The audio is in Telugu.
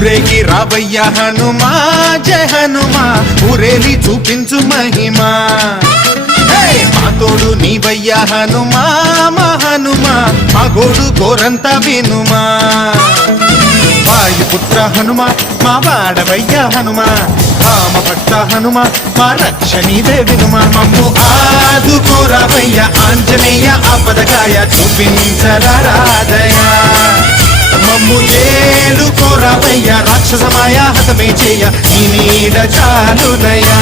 ఊరేగి రావయ్య హనుమా జయ హనుమా ఊరేలి చూపించు మహిమా మా తోడు నీవయ్య హనుమా మా హనుమా మా గోడు గోరంత వినుమా వాయుపుత్ర హనుమా మా వాడవయ్య హనుమా రామభక్త హనుమా మా రక్షణీదే వినుమా మమ్ము ఆదుకోరావయ్య ఆంజనేయ ఆపదకాయ చూపించరాదయ మమ్ము ఏలుకోరావయ్య రాక్షసమాయ హతమే చేయ నీ నీడ చాలునయా